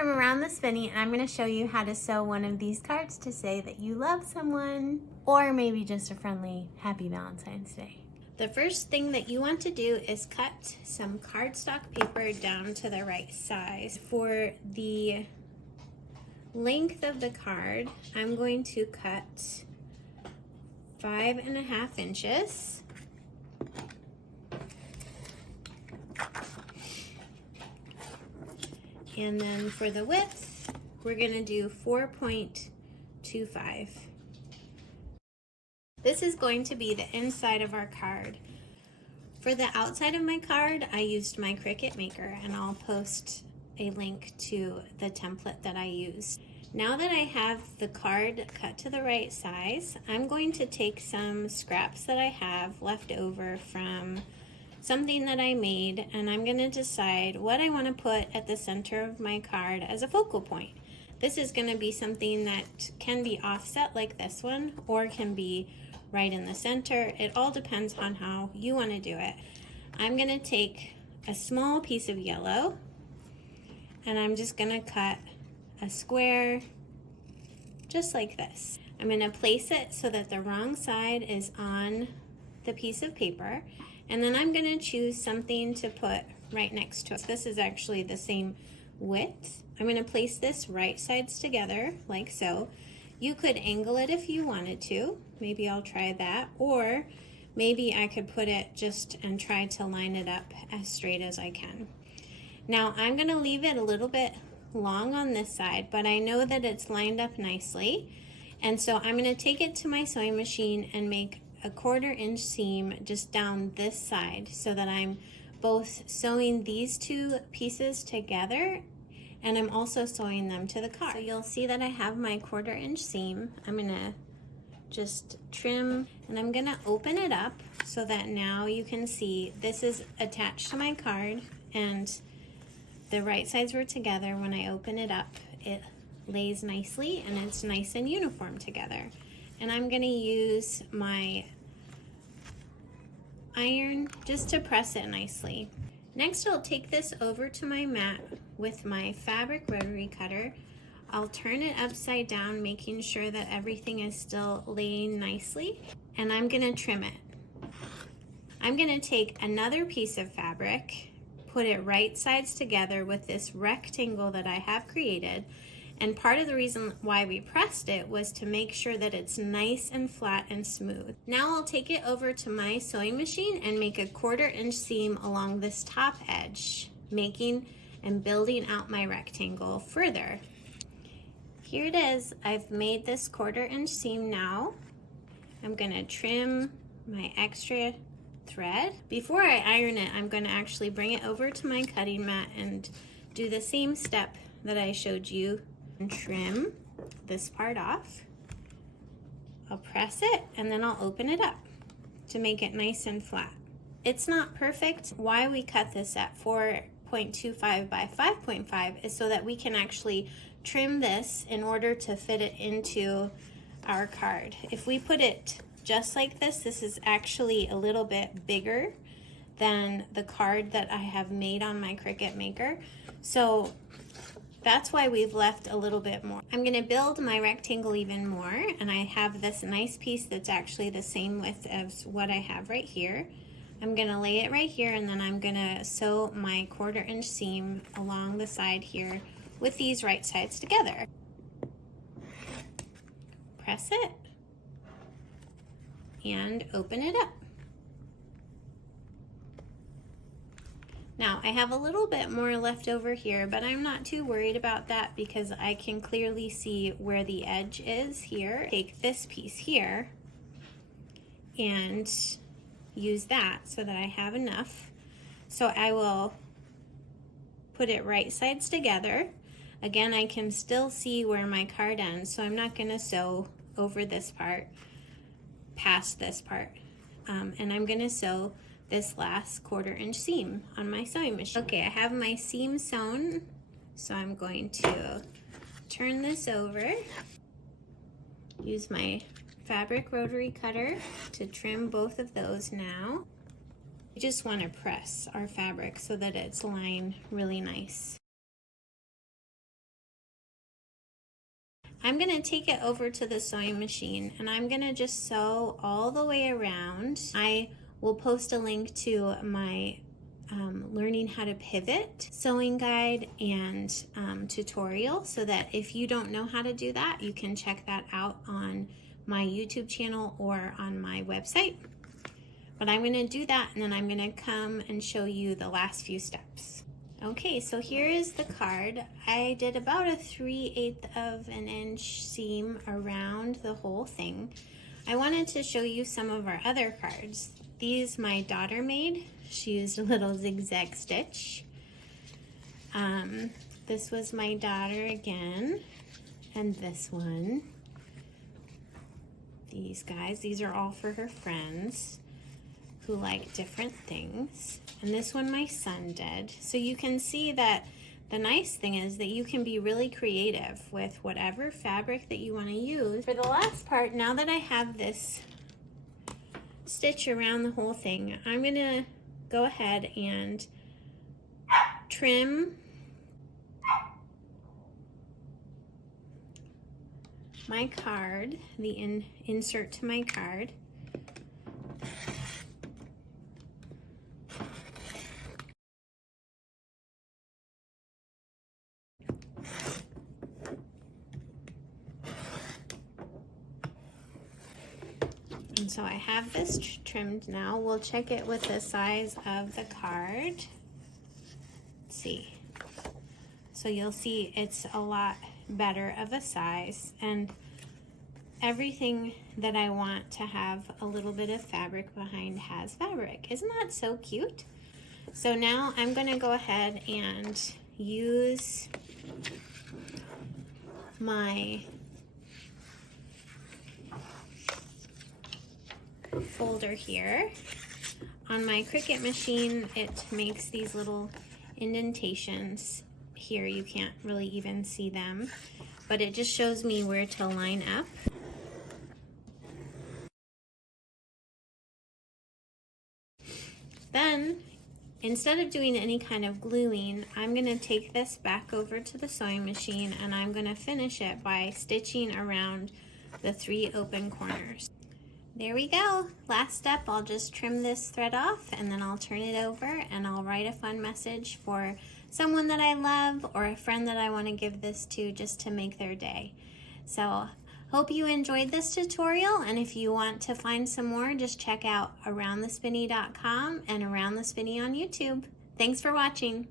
from Around the Spinny, and I'm going to show you how to sew one of these cards to say that you love someone, or maybe just a friendly Happy Valentine's Day. The first thing that you want to do is cut some cardstock paper down to the right size. For the length of the card, I'm going to cut 5.5 inches. And then for the width, we're going to do 4.25. This is going to be the inside of our card. For the outside of my card, I used my Cricut Maker, and I'll post a link to the template that I used. Now that I have the card cut to the right size, I'm going to take some scraps that I have left over from something that I made, and I'm going to decide what I want to put at the center of my card as a focal point. This is going to be something that can be offset like this one, or can be right in the center. It all depends on how you want to do it. I'm going to take a small piece of yellow, and I'm just going to cut a square just like this. I'm going to place it so that the wrong side is on the piece of paper, and then I'm going to choose something to put right next to it. This is actually the same width. I'm going to place this right sides together like so. You could angle it if you wanted to. Maybe I'll try that, or maybe I could put it just and try to line it up as straight as I can. Now I'm going to leave it a little bit long on this side, but I know that it's lined up nicely, and so I'm going to take it to my sewing machine and make a 1/4 inch seam just down this side, so that I'm both sewing these two pieces together and I'm also sewing them to the card. So you'll see that I have my 1/4 inch seam. I'm gonna just trim, and I'm gonna open it up so that now you can see this is attached to my card, and the right sides were together. When I open it up, it lays nicely and it's nice and uniform together. And I'm going to use my iron just to press it nicely. Next, I'll take this over to my mat with my fabric rotary cutter. I'll turn it upside down, making sure that everything is still laying nicely, and I'm going to trim it. I'm going to take another piece of fabric, put it right sides together with this rectangle that I have created. And part of the reason why we pressed it was to make sure that it's nice and flat and smooth. Now I'll take it over to my sewing machine and make a 1/4 inch seam along this top edge, making and building out my rectangle further. Here it is. I've made this 1/4 inch seam now. I'm gonna trim my extra thread. Before I iron it, I'm gonna actually bring it over to my cutting mat and do the same step that I showed you. And trim this part off. I'll press it, and then I'll open it up to make it nice and flat. It's not perfect. Why we cut this at 4.25 by 5.5 is so that we can actually trim this in order to fit it into our card. If we put it just like this is actually a little bit bigger than the card that I have made on my Cricut Maker. So that's why we've left a little bit more. I'm gonna build my rectangle even more, and I have this nice piece that's actually the same width as what I have right here. I'm gonna lay it right here, and then I'm gonna sew my 1/4 inch seam along the side here with these right sides together. Press it and open it up. Now, I have a little bit more left over here, but I'm not too worried about that because I can clearly see where the edge is here. Take this piece here and use that so that I have enough. So I will put it right sides together. Again, I can still see where my card ends, so I'm not gonna sew over this part, past this part. And I'm gonna sew this last 1/4 inch seam on my sewing machine. Okay, I have my seam sewn, so I'm going to turn this over, use my fabric rotary cutter to trim both of those now. We just want to press our fabric so that it's lying really nice. I'm gonna take it over to the sewing machine and I'm gonna just sew all the way around. I will post a link to my learning how to pivot sewing guide and tutorial, so that if you don't know how to do that, you can check that out on my YouTube channel or on my website. But I'm gonna do that and then I'm gonna come and show you the last few steps. Okay, so here is the card. I did about a 3/8 of an inch seam around the whole thing. I wanted to show you some of our other cards. These my daughter made. She used a little zigzag stitch. This was my daughter again, and this one. These guys, these are all for her friends who like different things. And this one my son did. So you can see that the nice thing is that you can be really creative with whatever fabric that you want to use. For the last part, now that I have this stitch around the whole thing, I'm gonna go ahead and trim my card, the insert to my card. And so I have this trimmed now. We'll check it with the size of the card. Let's see. So you'll see it's a lot better of a size, and everything that I want to have a little bit of fabric behind has fabric. Isn't that so cute? So now I'm gonna go ahead and use my folder here. On my Cricut machine, it makes these little indentations here. You can't really even see them, but it just shows me where to line up. Then, instead of doing any kind of gluing, I'm gonna take this back over to the sewing machine and I'm gonna finish it by stitching around the 3 open corners. There we go. Last step, I'll just trim this thread off and then I'll turn it over and I'll write a fun message for someone that I love or a friend that I want to give this to, just to make their day. So hope you enjoyed this tutorial, and if you want to find some more, just check out aroundthespinny.com and Around the Spinny on YouTube. Thanks for watching.